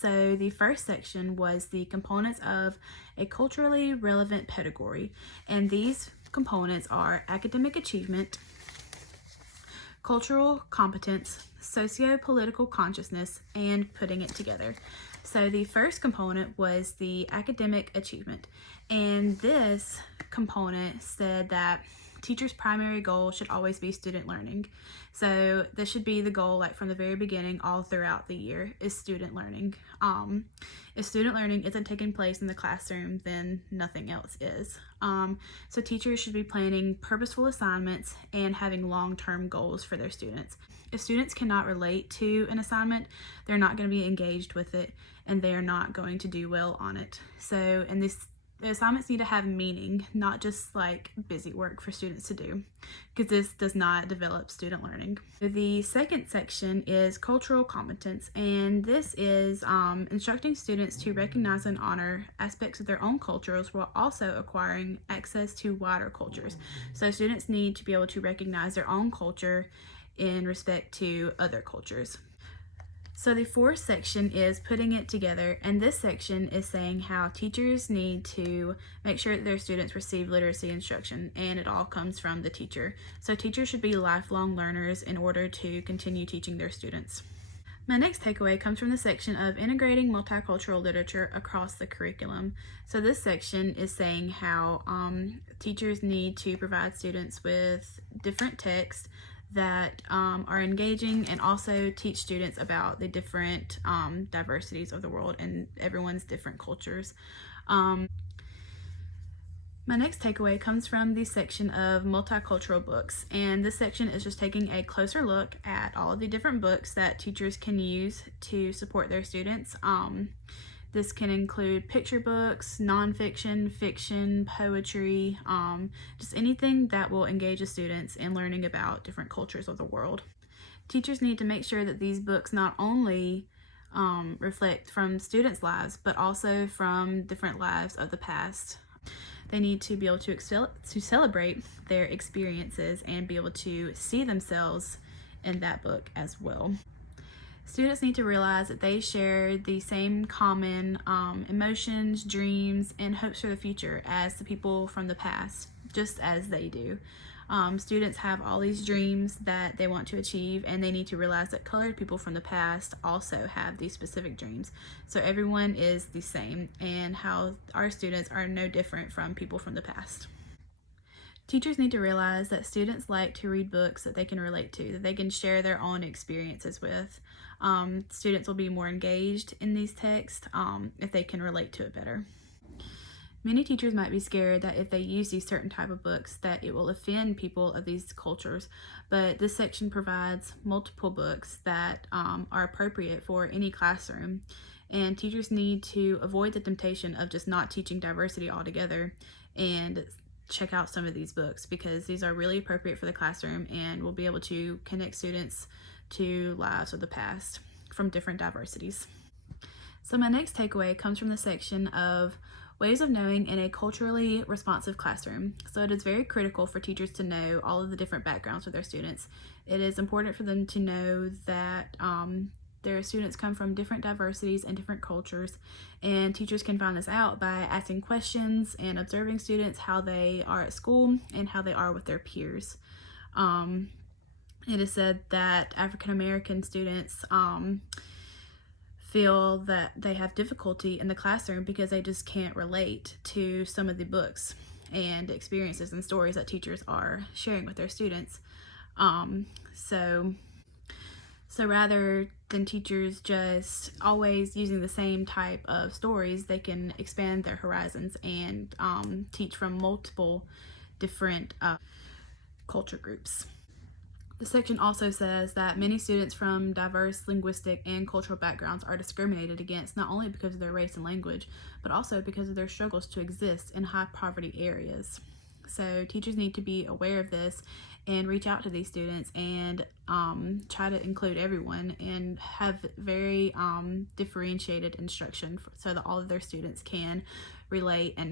So the first section was the components of a culturally relevant pedagogy, and these components are academic achievement, cultural competence, socio-political consciousness, and putting it together. So the first component was the academic achievement, and this component said that teachers' primary goal should always be student learning. So this should be the goal, like from the very beginning all throughout the year, is student learning. If student learning isn't taking place in the classroom, then nothing else is. So teachers should be planning purposeful assignments and having long-term goals for their students. If students cannot relate to an assignment, they're not going to be engaged with it, and they're not going to do well on it. So, the assignments need to have meaning, not just like busy work for students to do, because this does not develop student learning. The second section is cultural competence, and this is instructing students to recognize and honor aspects of their own cultures while also acquiring access to wider cultures. So students need to be able to recognize their own culture in respect to other cultures. So the fourth section is putting it together, and this section is saying how teachers need to make sure that their students receive literacy instruction, and it all comes from the teacher. So teachers should be lifelong learners in order to continue teaching their students. My next takeaway comes from the section of integrating multicultural literature across the curriculum. So this section is saying how teachers need to provide students with different texts that are engaging, and also teach students about the different diversities of the world and everyone's different cultures. My next takeaway comes from the section of multicultural books, and this section is just taking a closer look at all of the different books that teachers can use to support their students. This can include picture books, nonfiction, fiction, poetry, just anything that will engage the students in learning about different cultures of the world. Teachers need to make sure that these books not only reflect from students' lives, but also from different lives of the past. They need to be able to celebrate their experiences and be able to see themselves in that book as well. Students need to realize that they share the same common emotions, dreams, and hopes for the future as the people from the past, just as they do. Students have all these dreams that they want to achieve, and they need to realize that colored people from the past also have these specific dreams. So everyone is the same, and how our students are no different from people from the past. Teachers need to realize that students like to read books that they can relate to, that they can share their own experiences with. Students will be more engaged in these texts if they can relate to it better. Many teachers might be scared that if they use these certain type of books that it will offend people of these cultures, but this section provides multiple books that are appropriate for any classroom, and teachers need to avoid the temptation of just not teaching diversity altogether and check out some of these books, because these are really appropriate for the classroom and will be able to connect students to lives of the past from different diversities. So my next takeaway comes from the section of ways of knowing in a culturally responsive classroom. So it is very critical for teachers to know all of the different backgrounds of their students. It is important for them to know that their students come from different diversities and different cultures, and teachers can find this out by asking questions and observing students, how they are at school and how they are with their peers. It is said that African American students feel that they have difficulty in the classroom because they just can't relate to some of the books and experiences and stories that teachers are sharing with their students. So rather than teachers just always using the same type of stories, they can expand their horizons and teach from multiple different culture groups. The section also says that many students from diverse linguistic and cultural backgrounds are discriminated against, not only because of their race and language, but also because of their struggles to exist in high poverty areas. So teachers need to be aware of this and reach out to these students and try to include everyone and have very differentiated instruction so that all of their students can relate and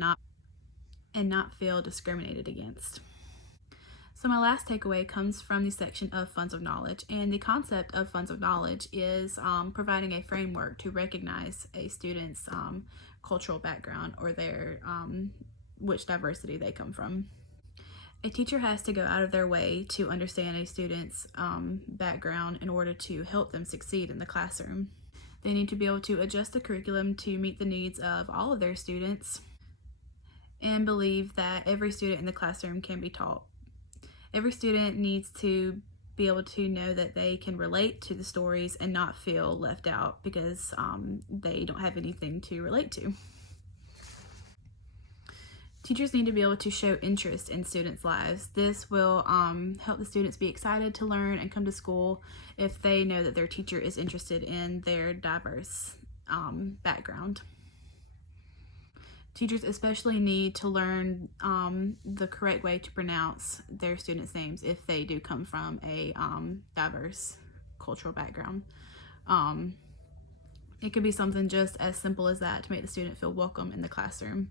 not feel discriminated against. So my last takeaway comes from the section of Funds of Knowledge, and the concept of Funds of Knowledge is providing a framework to recognize a student's cultural background or their which diversity they come from. A teacher has to go out of their way to understand a student's background in order to help them succeed in the classroom. They need to be able to adjust the curriculum to meet the needs of all of their students and believe that every student in the classroom can be taught. Every student needs to be able to know that they can relate to the stories and not feel left out because they don't have anything to relate to. Teachers need to be able to show interest in students' lives. This will help the students be excited to learn and come to school if they know that their teacher is interested in their diverse background. Teachers especially need to learn the correct way to pronounce their students' names if they do come from a diverse cultural background. It could be something just as simple as that to make the student feel welcome in the classroom.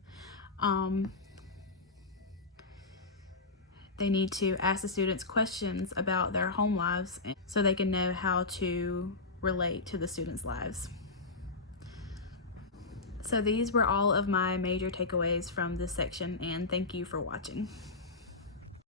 They need to ask the students questions about their home lives so they can know how to relate to the students' lives. So these were all of my major takeaways from this section, and thank you for watching.